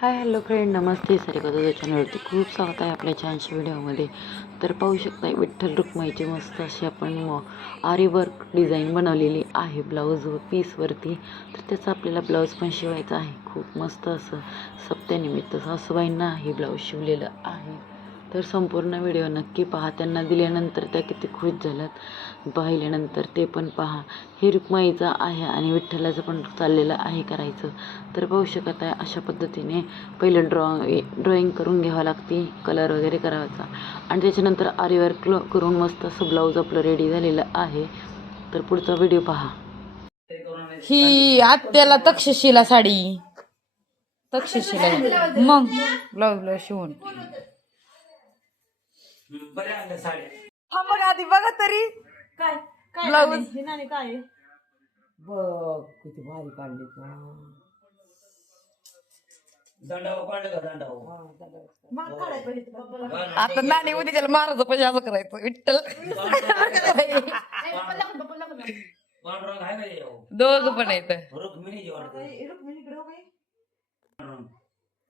Hi hello friend, नमस्ते. सारिका चॅनलवरती खूप स्वागत आहे आपल्या छानशा व्हिडिओमध्ये. तर पाहू शकता विठ्ठल रुक्माईची मस्त अशी आपण आरी वर्क डिझाईन बनवलेली आहे ब्लाऊज पीसवरती. तर त्याचा आपल्याला ब्लाऊज पण शिवायचा आहे. खूप मस्त असं सप्त्यानिमित्त सासूबाईंना हे ब्लाऊज शिवलेलं आहे. तर संपूर्ण व्हिडिओ नक्की पहा. त्यांना दिल्यानंतर त्या किती खुश झाल्यात पाहिल्यानंतर ते पण पहा. हे रुक्माईचं आहे आणि विठ्ठलाचं पण चाललेलं आहे करायचं. तर पाहू शकत आहे अशा पद्धतीने पहिलं ड्रॉइंग करून घ्यावं लागते, कलर वगैरे करायचा आणि त्याच्यानंतर आरी वर्क करून मस्त असं ब्लाऊज आपलं रेडी झालेलं आहे. तर पुढचा व्हिडिओ पहा. ही आत्याला तक्षशिला साडी तक्षशिला मग ब्लाऊज शिवून हा बघ आधी बघा तरी काय काय ब्लाऊज हे नाणी काय बघ किती भारी काढली मग काढाय पाहिजे बाबाला. आता नाणी उद्या त्याला मारायचं पैसे असं करायचं विठ्ठल दोघ पण येत रुक्मिणीकडे हो काय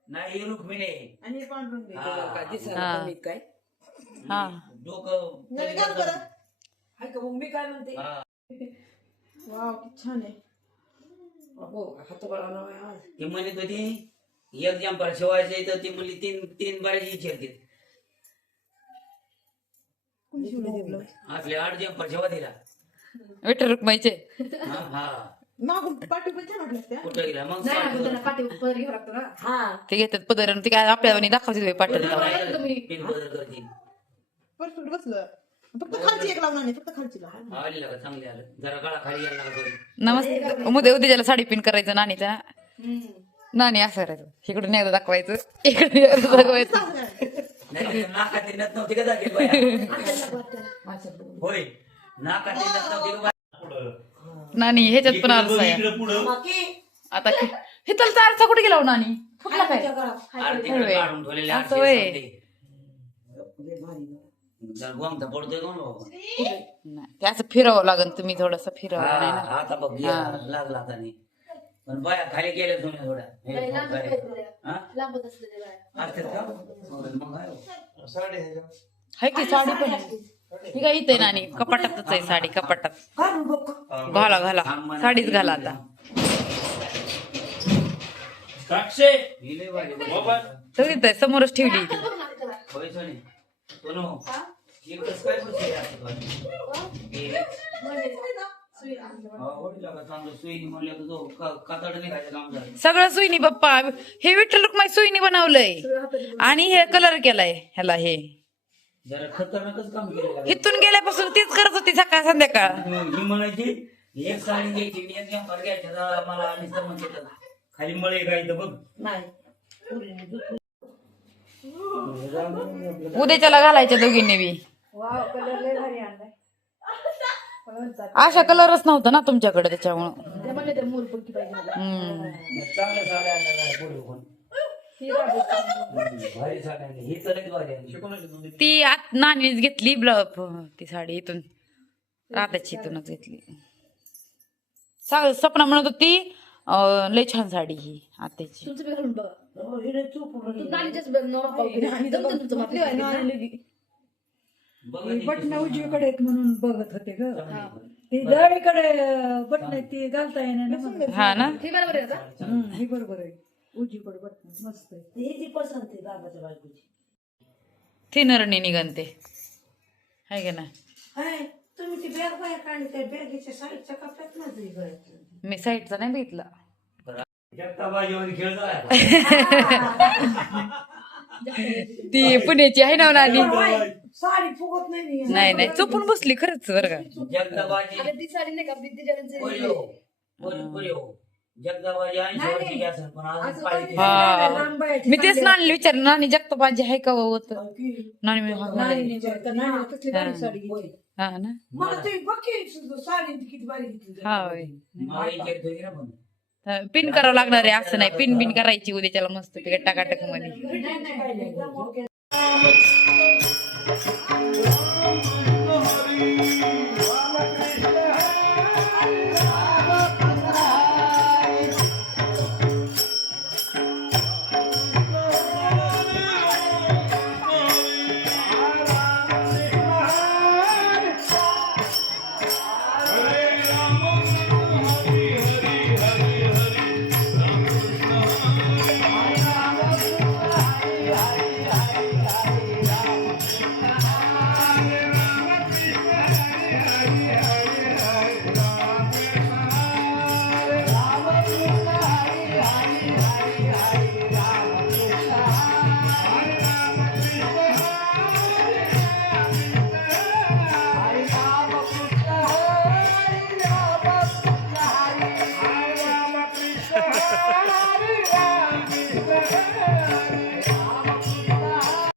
नाही रुक्मिणी आणि हे पांढरून दे. काय हा नवीन घाल बरं. हाय का मग मी काय म्हणते वाव किती छान आहे. हातोबाळा ती म्हणत होती एक जंपर शिवायचं तर ती म्हणली तीन बारीची इच्छा कोणी शिवले ते ब्लाऊज? आपले 8 जंपर शिवा दिला विठ्ठल रुक्माईचे हा मागून पाठी पण छान वाटल्या त्या. कुठं गेला मग ते घेतात पदर ते काय आपल्याला दाखवते पाठवत पिन बदल करतील परफेक्ट बसलं. फक्त खालची एक लावणार नाही, फक्त खालची लाव. आली का चांगली आलं जरा गळा खाली यायला लागला थोडी. नमस्ते उद्याला साडी पिन करायचं नाणीचा नाणी असं करायचं इकडून एकदा दाखवायचं इकडून एकदा दाखवायचं नाही नाकात नत नव्हती का जागी बाया? होय नाकात नत नव्हती का बाया? नाणी ह्याच्यात पण आरसा आहे आता हे तर आरसा कुठे गेला हो नाणी कुठला काय आरतीकडे काढून ठेवलेले असं आरसे होय. समजे. जरा गोंगटा पडतोय कोण बाबा? नाही, ते असं फिरवावं लागेल तुम्ही थोडस फिरवा नाही ना हा, आता बघ या, लागला आता नाही पण बाया खाली गेल्या तुम्ही थोड्या हा? असतात का? मग काय हो? हाय की साडी पण आहे. ही काय इथे नाणी कपाटातच आहे साडी कपाटात घाला घाला साडीच घाला आता ही लय भारी बाबा. तर इथं समोरच ठेवली इथे. होय सोनी. सोनू, ही कसं काय बसली असं हे? वडील का चांगलं सुईने म्हणलं तर तो कातड निघायचं काम झालं. सगळं सुईनी बाप्पा हे विठ्ठल रुक्माई सुईनी बनवलंय आणि हे कलर केलाय ह्याला हे जरा खतरनाकच काम केलं. इथून गेल्यापासून तीच करत होती सकाळ संध्याकाळ ही म्हणायची एक साडी घ्यायची आणि एक जंपर घ्यायचा तर मला नुसतं म्हणते खाली मळे काय तर बघ. उद्याच्याला घालायच्या दोघींनी बी अशा कलरच नव्हता ना तुमच्याकडे त्याच्यामुळं चांगल्या साड्या आणल्या पुढे पण भारी साड्या आणल्या. ही तर एक भारी आणली. ती आत नानीच घेतली ती साडी इथून राधाची इथूनच घेतली सपना म्हणत होती लय छान साडी ही आत्याची बटन उजवीकडे आहेत म्हणून बघत होते ग ती डावीकडे बटन ती घालता येणार ना मला. हा ना हे बरोबर आहे उजवीकडे बटन मस्त आहे. थिनरने निघनते हाय का ना तुम्ही ती बॅग बाहेर काढली त्या बॅगेच्या साईडच्या कप्प्यात नाही मी साईडचा नाही बघितला जगताबाजीवर खेळ झाला. ती पुण्याची आहे ना नानी साडी फुगत नाही नाही नाही चुपून बसली खरंच बरं का जगताबाजी जगताबाजी 80 वर्षाची असेल पण अजून पाहिजे. हा मी तेच नानी विचारलं नानी जगताबाजी आहे का होत नानी मी साडी घेतली हा ना मला तुम्ही बघी साडी किती बारी घेतली हा होय मला विचारतो की ना पण पिन करावं लागणार आहे असं नाही पिन बिन करायची उद्याच्याला मस्त टाकाटक मध्ये नाही, नाही, नाही, नाही.